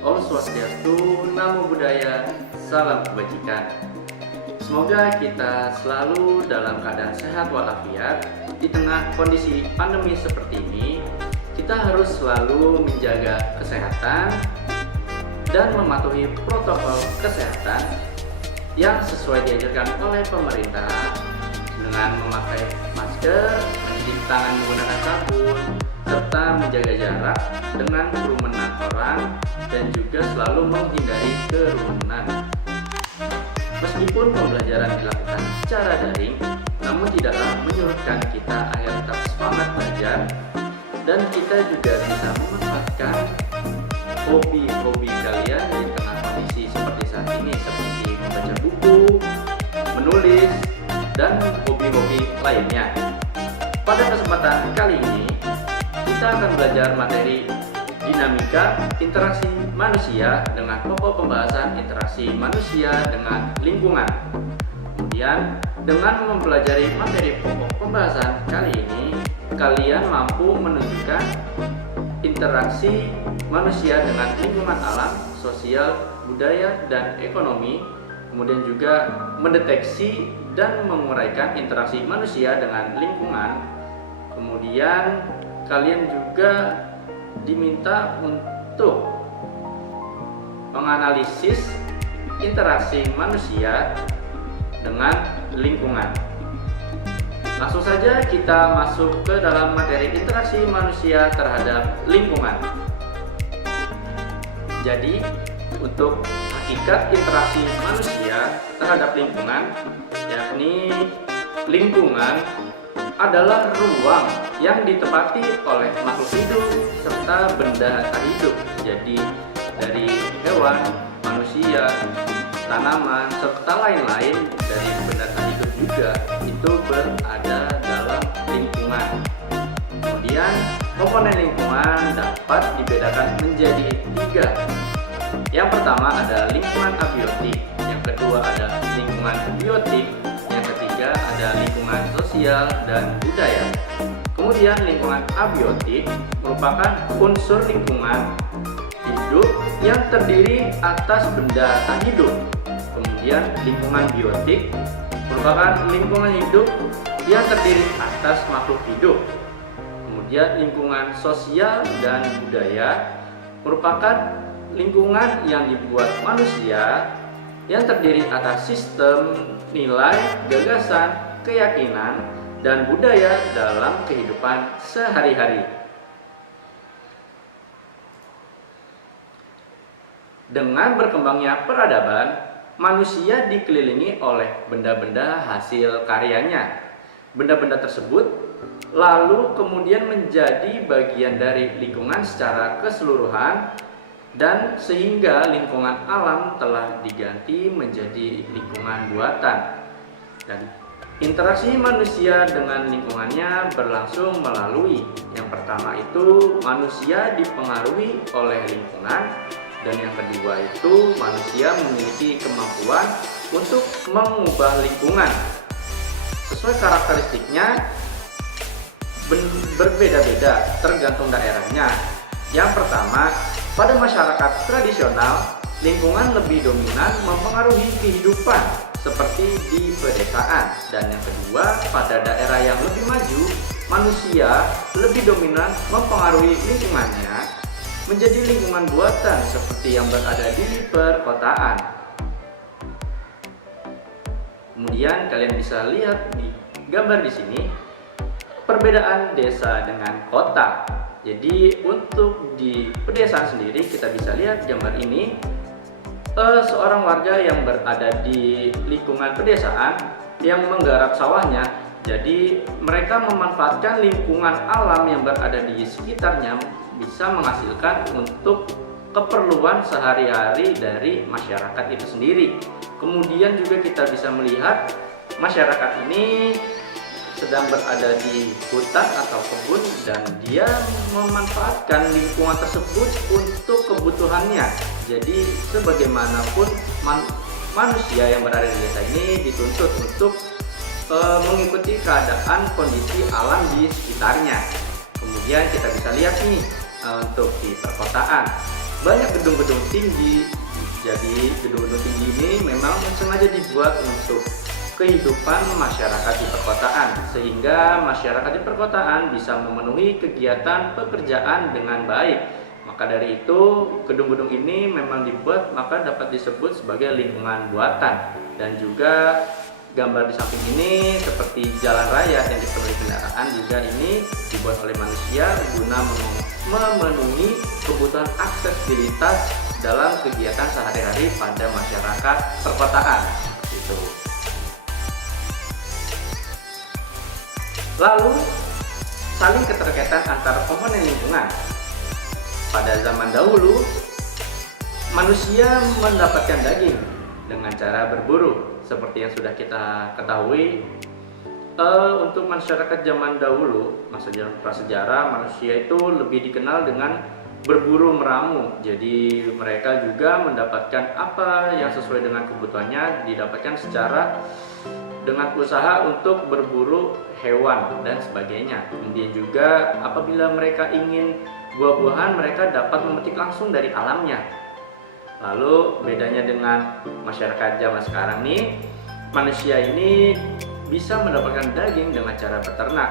Om Swastiastu, Namo Buddhaya, Salam Kebajikan. Semoga kita selalu dalam keadaan sehat walafiat. Di tengah kondisi pandemi seperti ini, kita harus selalu menjaga kesehatan dan mematuhi protokol kesehatan yang sesuai dianjurkan oleh pemerintah dengan memakai masker, mencuci tangan menggunakan sabun, serta menjaga jarak dengan kerumunan orang dan juga selalu menghindari kerumunan. Meskipun pembelajaran dilakukan secara daring, namun tidaklah menyurutkan kita agar tetap semangat belajar dan kita juga bisa memanfaatkan hobi-hobi kalian di tengah kondisi seperti saat ini, seperti membaca buku, menulis, dan hobi-hobi lainnya. Pada kesempatan kali ini, kita akan belajar materi dinamika interaksi manusia dengan pokok pembahasan interaksi manusia dengan lingkungan. Kemudian, dengan mempelajari materi pokok pembahasan kali ini, kalian mampu menunjukkan interaksi manusia dengan lingkungan alam, sosial, budaya, dan ekonomi. Kemudian juga mendeteksi dan menguraikan interaksi manusia dengan lingkungan. Kemudian kalian juga diminta untuk menganalisis interaksi manusia dengan lingkungan. Langsung saja kita masuk ke dalam materi interaksi manusia terhadap lingkungan. Jadi, untuk hakikat interaksi manusia terhadap lingkungan, yakni lingkungan adalah ruang yang ditempati oleh makhluk hidup serta benda tak hidup. Jadi dari hewan, manusia, tanaman, serta lain-lain dari benda tak hidup juga itu berada dalam lingkungan. Kemudian komponen lingkungan dapat dibedakan menjadi 3. Yang pertama ada lingkungan abiotik, yang kedua ada lingkungan biotik, yang ketiga ada lingkungan sosial dan budaya. Kemudian lingkungan abiotik merupakan unsur lingkungan hidup yang terdiri atas benda tak hidup. Kemudian lingkungan biotik merupakan lingkungan hidup yang terdiri atas makhluk hidup. Kemudian lingkungan sosial dan budaya merupakan lingkungan yang dibuat manusia yang terdiri atas sistem, nilai, gagasan, keyakinan, dan budaya dalam kehidupan sehari-hari. Dengan berkembangnya peradaban, manusia dikelilingi oleh benda-benda hasil karyanya. Benda-benda tersebut lalu kemudian menjadi bagian dari lingkungan secara keseluruhan, dan sehingga lingkungan alam telah diganti menjadi lingkungan buatan. Dan interaksi manusia dengan lingkungannya berlangsung melalui yang pertama itu manusia dipengaruhi oleh lingkungan, dan yang kedua itu manusia memiliki kemampuan untuk mengubah lingkungan. Sesuai karakteristiknya berbeda-beda tergantung daerahnya. Yang pertama, pada masyarakat tradisional, lingkungan lebih dominan mempengaruhi kehidupan seperti di pedesaan. Dan yang kedua, pada daerah yang lebih maju, manusia lebih dominan mempengaruhi lingkungannya menjadi lingkungan buatan seperti yang berada di perkotaan. Kemudian kalian bisa lihat di gambar di sini perbedaan desa dengan kota. Jadi untuk di pedesaan sendiri kita bisa lihat gambar ini, seorang warga yang berada di lingkungan pedesaan yang menggarap sawahnya. Jadi mereka memanfaatkan lingkungan alam yang berada di sekitarnya bisa menghasilkan untuk keperluan sehari-hari dari masyarakat itu sendiri. Kemudian juga kita bisa melihat masyarakat ini sedang berada di hutan atau kebun dan dia memanfaatkan lingkungan tersebut untuk kebutuhannya. Jadi sebagaimanapun manusia yang berada di desa ini dituntut untuk mengikuti keadaan kondisi alam di sekitarnya. Kemudian kita bisa lihat nih untuk di perkotaan. banyak gedung-gedung tinggi. Jadi gedung-gedung tinggi ini memang sengaja dibuat untuk kehidupan masyarakat di perkotaan, sehingga masyarakat di perkotaan bisa memenuhi kegiatan pekerjaan dengan baik. Maka dari itu, gedung-gedung ini memang dibuat maka dapat disebut sebagai lingkungan buatan. Dan juga gambar di samping ini seperti jalan raya yang dipenuhi kendaraan juga ini dibuat oleh manusia guna memenuhi kebutuhan aksesibilitas dalam kegiatan sehari-hari pada masyarakat perkotaan. Gitu. Lalu, saling keterkaitan antara komponen lingkungan. Pada zaman dahulu, manusia mendapatkan daging dengan cara berburu. Seperti yang sudah kita ketahui, untuk masyarakat zaman dahulu, masa prasejarah, manusia itu lebih dikenal dengan berburu meramu. Jadi mereka juga mendapatkan apa yang sesuai dengan kebutuhannya, didapatkan secara dengan usaha untuk berburu hewan dan sebagainya. Kemudian juga apabila mereka ingin buah-buahan, mereka dapat memetik langsung dari alamnya. Lalu bedanya dengan masyarakat zaman sekarang nih, manusia ini bisa mendapatkan daging dengan cara beternak.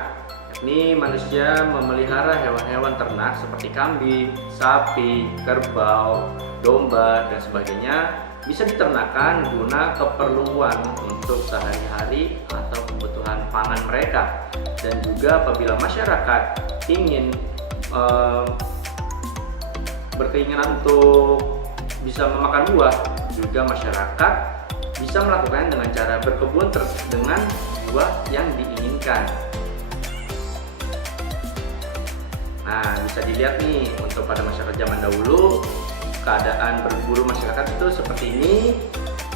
Yakni manusia memelihara hewan-hewan ternak seperti kambing, sapi, kerbau, domba, dan sebagainya bisa diternakan guna keperluan untuk sehari-hari atau kebutuhan pangan mereka. Dan juga apabila masyarakat ingin berkeinginan untuk bisa memakan buah, juga masyarakat bisa melakukan dengan cara berkebun dengan buah yang diinginkan. Nah, bisa dilihat nih untuk pada masyarakat zaman dahulu, keadaan berburu masyarakat itu seperti ini.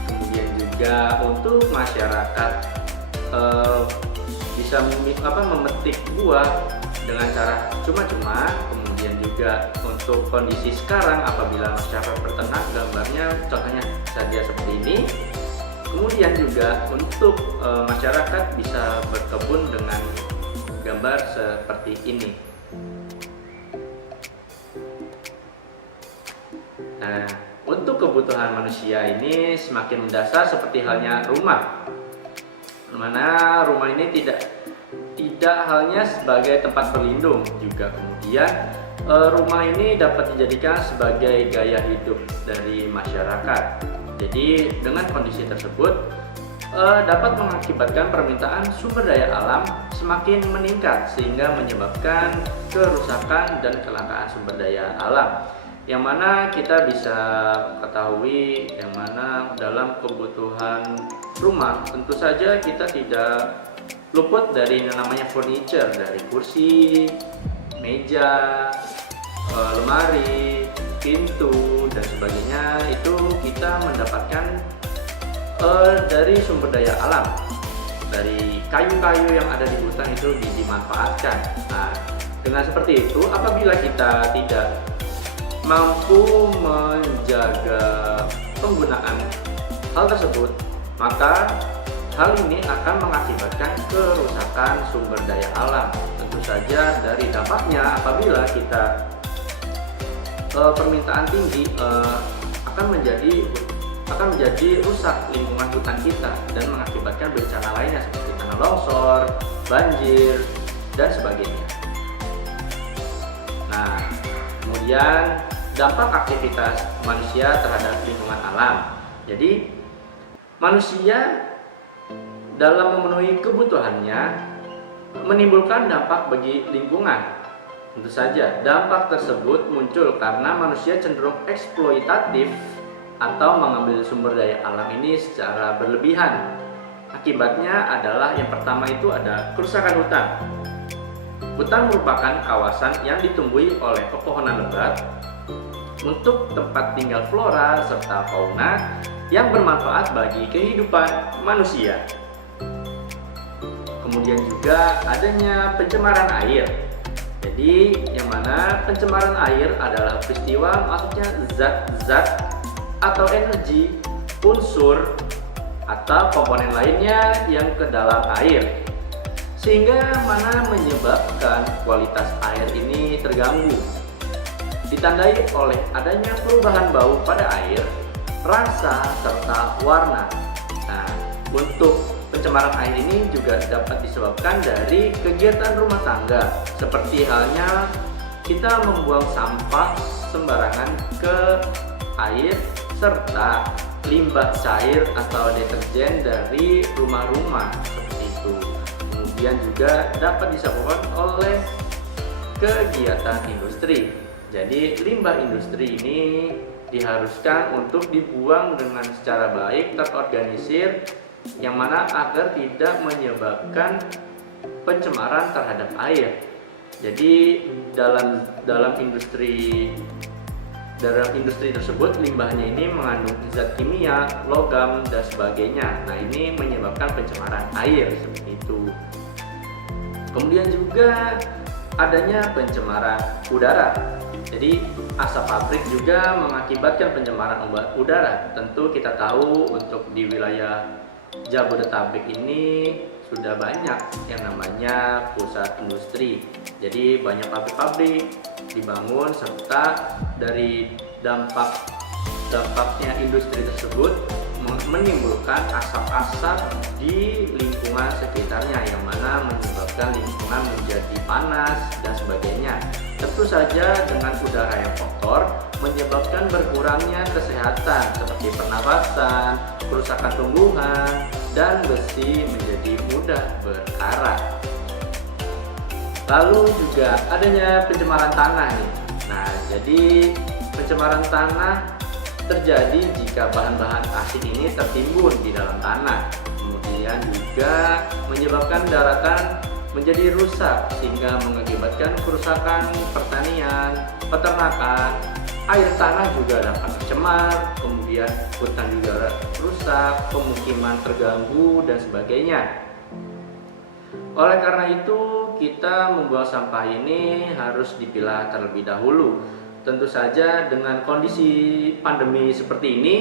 Kemudian juga untuk masyarakat bisa memetik buah dengan cara cuma-cuma. Kemudian juga untuk kondisi sekarang apabila masyarakat berternak, gambarnya contohnya saja seperti ini. Kemudian juga untuk masyarakat bisa berkebun dengan gambar seperti ini. Nah, untuk kebutuhan manusia ini semakin mendasar seperti halnya rumah. Mana rumah ini tidak halnya sebagai tempat berlindung, juga kemudian rumah ini dapat dijadikan sebagai gaya hidup dari masyarakat. Jadi dengan kondisi tersebut dapat mengakibatkan permintaan sumber daya alam semakin meningkat, sehingga menyebabkan kerusakan dan kelangkaan sumber daya alam. Yang mana kita bisa ketahui, yang mana dalam kebutuhan rumah tentu saja kita tidak luput dari yang namanya furniture, dari kursi, meja, lemari, pintu, dan sebagainya. Itu kita mendapatkan dari sumber daya alam, dari kayu-kayu yang ada di hutan itu dimanfaatkan. Nah, dengan seperti itu, apabila kita tidak mampu menjaga penggunaan hal tersebut, maka hal ini akan mengakibatkan kerusakan sumber daya alam. Tentu saja dari dampaknya apabila kita permintaan tinggi akan menjadi rusak lingkungan hutan kita dan mengakibatkan bencana lainnya seperti tanah longsor, banjir, dan sebagainya. Nah, kemudian dampak aktivitas manusia terhadap lingkungan alam. Jadi manusia dalam memenuhi kebutuhannya menimbulkan dampak bagi lingkungan. Tentu saja dampak tersebut muncul karena manusia cenderung eksploitatif atau mengambil sumber daya alam ini secara berlebihan. Akibatnya adalah yang pertama itu ada kerusakan hutan. Hutan merupakan kawasan yang ditumbuhi oleh pepohonan lebat untuk tempat tinggal flora serta fauna yang bermanfaat bagi kehidupan manusia. Kemudian juga adanya pencemaran air. Jadi yang mana pencemaran air adalah peristiwa masuknya zat-zat atau energi, unsur, atau komponen lainnya yang ke dalam air, sehingga mana menyebabkan kualitas air ini terganggu. ditandai oleh adanya perubahan bau pada air, rasa, serta warna. Nah, untuk pencemaran air ini juga dapat disebabkan dari kegiatan rumah tangga, seperti halnya kita membuang sampah sembarangan ke air, serta limbah cair atau deterjen dari rumah-rumah seperti itu. Kemudian juga dapat disebabkan oleh kegiatan industri. Jadi limbah industri ini diharuskan untuk dibuang dengan secara baik, terorganisir, yang mana agar tidak menyebabkan pencemaran terhadap air. Jadi dalam industri tersebut limbahnya ini mengandung zat kimia, logam, dan sebagainya. Nah, ini menyebabkan pencemaran air seperti itu. Kemudian juga adanya pencemaran udara. Jadi asap pabrik juga mengakibatkan pencemaran udara. Tentu kita tahu untuk di wilayah Jabodetabek ini sudah banyak yang namanya pusat industri. Jadi banyak pabrik-pabrik dibangun, serta dari dampaknya industri tersebut menimbulkan asap-asap di lingkungan sekitarnya, yang mana menyebabkan lingkungan menjadi panas dan sebagainya. Tentu saja dengan udara yang kotor menyebabkan berkurangnya kesehatan seperti pernapasan, kerusakan tumbuhan, dan besi menjadi mudah berkarat. Lalu juga adanya pencemaran tanah nih. Nah, jadi pencemaran tanah terjadi jika bahan-bahan asid ini tertimbun di dalam tanah. Kemudian juga menyebabkan daratan menjadi rusak sehingga mengakibatkan kerusakan pertanian, peternakan, air tanah juga dapat tercemar, kemudian hutan juga rusak, pemukiman terganggu, dan sebagainya. Oleh karena itu, kita membuang sampah ini harus dipilah terlebih dahulu. Tentu saja dengan kondisi pandemi seperti ini,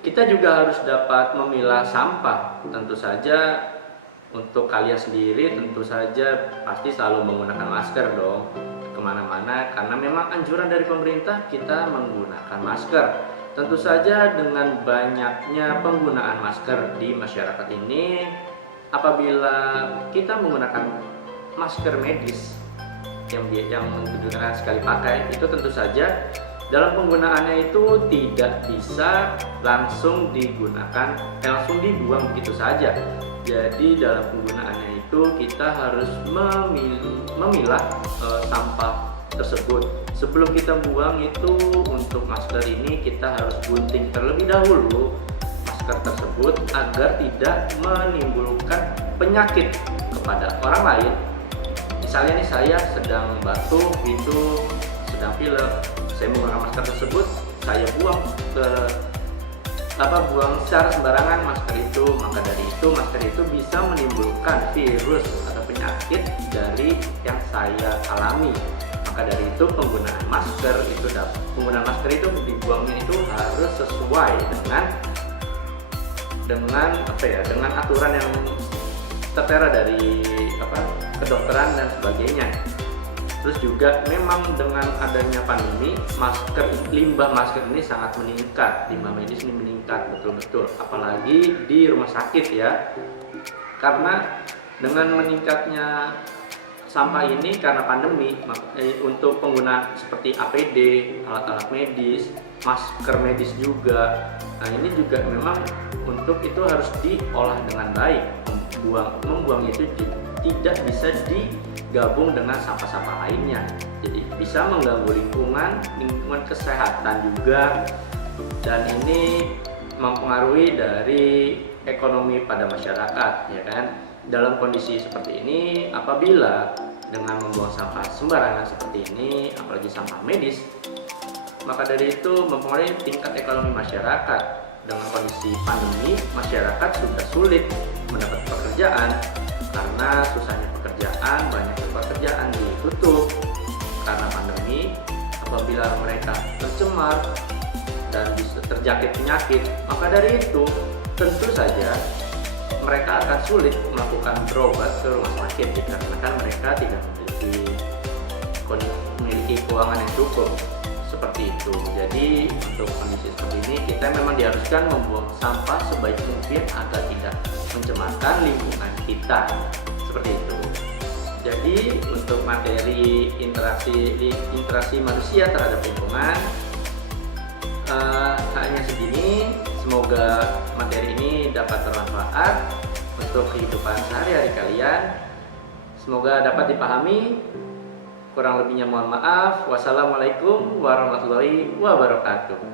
kita juga harus dapat memilah sampah. Tentu saja untuk kalian sendiri, tentu saja pasti selalu menggunakan masker dong kemana-mana, karena memang anjuran dari pemerintah kita menggunakan masker. Tentu saja dengan banyaknya penggunaan masker di masyarakat ini, apabila kita menggunakan masker medis yang digunakan sekali pakai, itu tentu saja dalam penggunaannya itu tidak bisa langsung digunakan, langsung dibuang begitu saja. Jadi dalam penggunaannya itu kita harus memilah sampah tersebut. Sebelum kita buang itu, untuk masker ini kita harus gunting terlebih dahulu masker tersebut agar tidak menimbulkan penyakit kepada orang lain. Misalnya nih, saya sedang batuk gitu, sedang pilek, saya menggunakan masker tersebut, saya buang secara sembarangan masker itu, maka dari itu masker itu bisa menimbulkan virus atau penyakit dari yang saya alami. Maka dari itu penggunaan masker itu dibuangnya itu harus sesuai dengan aturan yang tertera dari kedokteran dan sebagainya. Terus juga memang dengan adanya pandemi, limbah masker ini sangat meningkat, limbah medis ini meningkat betul-betul, apalagi di rumah sakit ya. Karena dengan meningkatnya sampah ini karena pandemi, untuk penggunaan seperti APD, alat-alat medis, masker medis juga. Nah, ini juga memang untuk itu harus diolah dengan baik. Membuang itu tidak bisa digabung dengan sampah-sampah lainnya, jadi bisa mengganggu lingkungan kesehatan juga, dan ini mempengaruhi dari ekonomi pada masyarakat, ya kan. Dalam kondisi seperti ini, apabila dengan membuang sampah sembarangan seperti ini, apalagi sampah medis, maka dari itu mempengaruhi tingkat ekonomi masyarakat. Dengan kondisi pandemi, masyarakat sudah sulit mendapat pekerjaan karena susahnya pekerjaan, banyak pekerjaan ditutup karena pandemi. Apabila mereka tercemar dan bisa terjangkit penyakit, maka dari itu tentu saja mereka akan sulit melakukan berobat ke rumah sakit dikarenakan mereka tidak memiliki keuangan yang cukup. seperti itu. Jadi untuk kondisi seperti ini kita memang diharuskan membuang sampah sebaik mungkin agar tidak mencemarkan lingkungan kita, seperti itu. Jadi untuk materi interaksi manusia terhadap lingkungan hanya segini. Semoga materi ini dapat bermanfaat untuk kehidupan sehari-hari kalian. Semoga dapat dipahami. Kurang lebihnya mohon maaf. Wassalamualaikum warahmatullahi wabarakatuh.